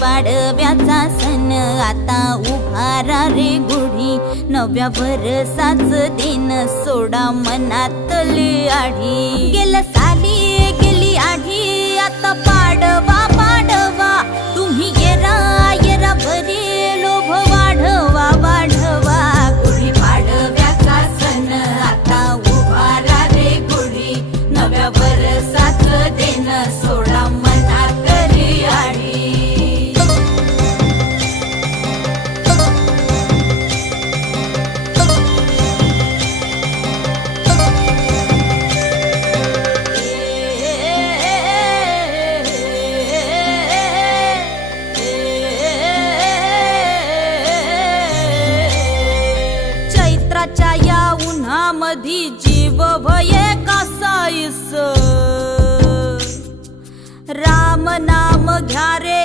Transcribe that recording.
पाडव्याचा सण आता उभारा रे गुढी, नव्या वर्षाच दिन सोडा मनातली आढी। गेल्या साली गेली आढी, आता पाडवा पाडवा, तुम्ही येरा येरा भरी लोभ वाढवा वाढवा। गुढी पाडव्याचा सण आता उभारा रे गुढी, नव्या वर्षाच दिन सोडा मनातली आढी। चैत्राच्या या उन्हामधी जीव भये कासाईस, राम नाम घ्या रे